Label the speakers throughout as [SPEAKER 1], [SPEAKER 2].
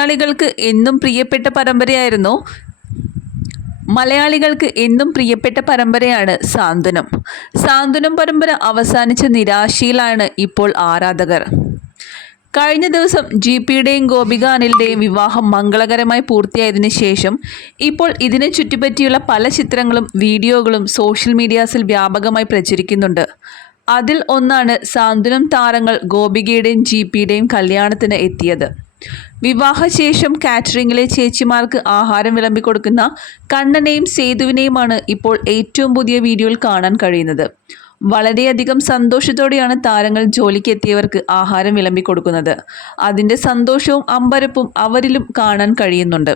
[SPEAKER 1] മലയാളികൾക്ക് എന്നും പ്രിയപ്പെട്ട പരമ്പരയായിരുന്നു. മലയാളികൾക്ക് എന്നും പ്രിയപ്പെട്ട പരമ്പരയാണ് സാന്ത്വനം. സാന്ത്വനം പരമ്പര അവസാനിച്ച നിരാശയിലാണ് ഇപ്പോൾ ആരാധകർ. കഴിഞ്ഞ ദിവസം ജി പിയുടെയും ഗോപിക അനിലിന്റെയും വിവാഹം മംഗളകരമായി പൂർത്തിയായതിനു ശേഷം ഇപ്പോൾ ഇതിനെ ചുറ്റിപ്പറ്റിയുള്ള പല ചിത്രങ്ങളും വീഡിയോകളും സോഷ്യൽ മീഡിയാസിൽ വ്യാപകമായി പ്രചരിക്കുന്നുണ്ട്. അതിൽ ഒന്നാണ് സാന്ത്വനം താരങ്ങൾ ഗോപികയുടെയും ജി പിയുടെയും കല്യാണത്തിന് എത്തിയത്. വിവാഹശേഷം കാറ്ററിംഗിലെ ചേച്ചിമാർക്ക് ആഹാരം വിളമ്പിക്കൊടുക്കുന്ന കണ്ണനെയും സേതുവിനെയുമാണ് ഇപ്പോൾ ഏറ്റവും പുതിയ വീഡിയോയിൽ കാണാൻ കഴിയുന്നത്. വളരെയധികം സന്തോഷത്തോടെയാണ് താരങ്ങൾ ജോലിക്ക് എത്തിയവർക്ക് ആഹാരം വിളമ്പിക്കൊടുക്കുന്നത്. അതിന്റെ സന്തോഷവും അമ്പരപ്പും അവരിലും കാണാൻ കഴിയുന്നുണ്ട്.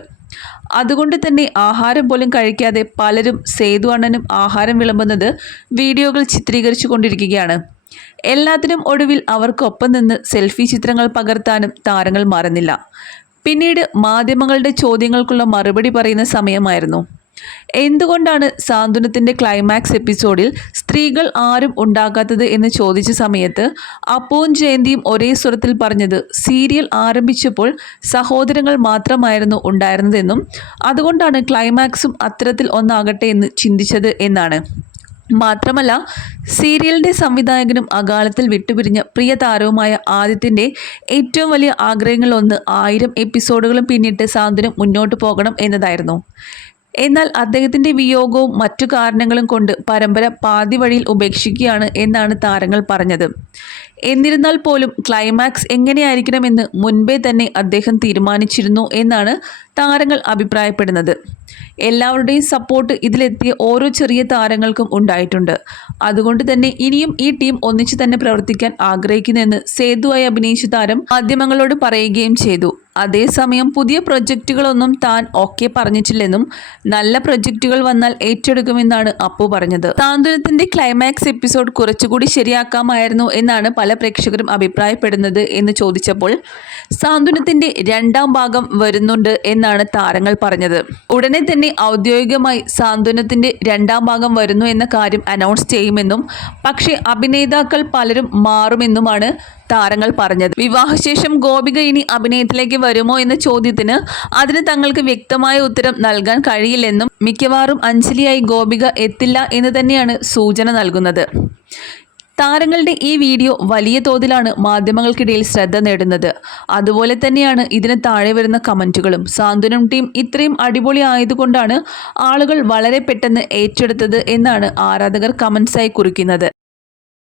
[SPEAKER 1] അതുകൊണ്ട് തന്നെ ആഹാരം പോലും കഴിക്കാതെ പലരും സേതു അണ്ണനും ആഹാരം വിളമ്പുന്നത് വീഡിയോകൾ ചിത്രീകരിച്ചു കൊണ്ടിരിക്കുകയാണ് എല്ലാത്തിനും ഒടുവിൽ അവർക്കൊപ്പം നിന്ന് സെൽഫി ചിത്രങ്ങൾ പകർത്താനും താരങ്ങൾ മറന്നില്ല. പിന്നീട് മാധ്യമങ്ങളുടെ ചോദ്യങ്ങൾക്കുള്ള മറുപടി പറയുന്ന സമയമായിരുന്നു. എന്തുകൊണ്ടാണ് സാന്ത്വനത്തിന്റെ ക്ലൈമാക്സ് എപ്പിസോഡിൽ സ്ത്രീകൾ ആരും ഉണ്ടാകാത്തത് എന്ന് ചോദിച്ച സമയത്ത് അപ്പവും ജയന്തിയും ഒരേ സ്വരത്തിൽ പറഞ്ഞത് സീരിയൽ ആരംഭിച്ചപ്പോൾ സഹോദരങ്ങൾ മാത്രമായിരുന്നു ഉണ്ടായിരുന്നതെന്നും അതുകൊണ്ടാണ് ക്ലൈമാക്സും അത്തരത്തിൽ ഒന്നാകട്ടെ എന്ന് ചിന്തിച്ചത് എന്നാണ്. മാത്രമല്ല സീരിയലിന്റെ സംവിധായകനും അകാലത്തിൽ വിട്ടുപിരിഞ്ഞ പ്രിയ താരവുമായ ആദിത്യന്റെ ഏറ്റവും വലിയ ആഗ്രഹങ്ങളൊന്ന് ആയിരം എപ്പിസോഡുകളും പിന്നിട്ട് സാന്ത്വനം മുന്നോട്ട് പോകണം എന്നതായിരുന്നു. എന്നാൽ അദ്ദേഹത്തിന്റെ വിയോഗവും മറ്റു കാരണങ്ങളും കൊണ്ട് പരമ്പര പാതി വഴിയിൽ ഉപേക്ഷിക്കുകയാണ് എന്നാണ് താരങ്ങൾ പറഞ്ഞത്. എന്നിരുന്നാൽ പോലും ക്ലൈമാക്സ് എങ്ങനെയായിരിക്കണമെന്ന് മുൻപേ തന്നെ അദ്ദേഹം തീരുമാനിച്ചിരുന്നു എന്നാണ് താരങ്ങൾ അഭിപ്രായപ്പെടുന്നത്. എല്ലാവരുടെയും സപ്പോർട്ട് ഇതിലെത്തിയ ഓരോ ചെറിയ താരങ്ങൾക്കും ഉണ്ടായിട്ടുണ്ട്. അതുകൊണ്ട് തന്നെ ഇനിയും ഈ ടീം ഒന്നിച്ചു തന്നെ പ്രവർത്തിക്കാൻ ആഗ്രഹിക്കുന്നുവെന്ന് സേതുവായി അഭിനയിച്ച താരം മാധ്യമങ്ങളോട് പറയുകയും ചെയ്തു. അതേസമയം പുതിയ പ്രൊജക്റ്റുകളൊന്നും താൻ ഓക്കെ പറഞ്ഞിട്ടില്ലെന്നും നല്ല പ്രൊജക്റ്റുകൾ വന്നാൽ ഏറ്റെടുക്കുമെന്നാണ് അപ്പു പറഞ്ഞത്. താന്തുലത്തിന്റെ ക്ലൈമാക്സ് എപ്പിസോഡ് കുറച്ചുകൂടി ശരിയാക്കാമായിരുന്നു എന്നാണ് പല പ്രേക്ഷകരും അഭിപ്രായപ്പെടുന്നത് എന്ന് ചോദിച്ചപ്പോൾ സാന്ത്വനത്തിന്റെ രണ്ടാം ഭാഗം വരുന്നുണ്ട് എന്നാണ് താരങ്ങൾ പറഞ്ഞത്. ഉടനെ തന്നെ ഔദ്യോഗികമായി സാന്ത്വനത്തിന്റെ രണ്ടാം ഭാഗം വരുന്നു എന്ന കാര്യം അനൗൺസ് ചെയ്യുമെന്നും പക്ഷേ അഭിനേതാക്കൾ പലരും മാറുമെന്നുമാണ് താരങ്ങൾ പറഞ്ഞത്. വിവാഹശേഷം ഗോപിക ഇനി അഭിനയത്തിലേക്ക് വരുമോ എന്ന ചോദ്യത്തിന് അതിന് തങ്ങൾക്ക് വ്യക്തമായ ഉത്തരം നൽകാൻ കഴിയില്ലെന്നും മിക്കവാറും അഞ്ജലിയായി ഗോപിക എത്തില്ല എന്ന് തന്നെയാണ് സൂചന നൽകുന്നത്. താരങ്ങളുടെ ഈ വീഡിയോ വലിയ തോതിലാണ് മാധ്യമങ്ങൾക്കിടയിൽ ശ്രദ്ധ നേടുന്നത്. അതുപോലെ തന്നെയാണ് ഇതിന് താഴെ വരുന്ന കമന്റുകളും സാന്ത്വനം ടീം ഇത്രയും അടിപൊളി ആയതുകൊണ്ടാണ് ആളുകൾ വളരെ പെട്ടെന്ന് ഏറ്റെടുത്തത് എന്നാണ് ആരാധകർ കമൻസായി കുറിക്കുന്നത്.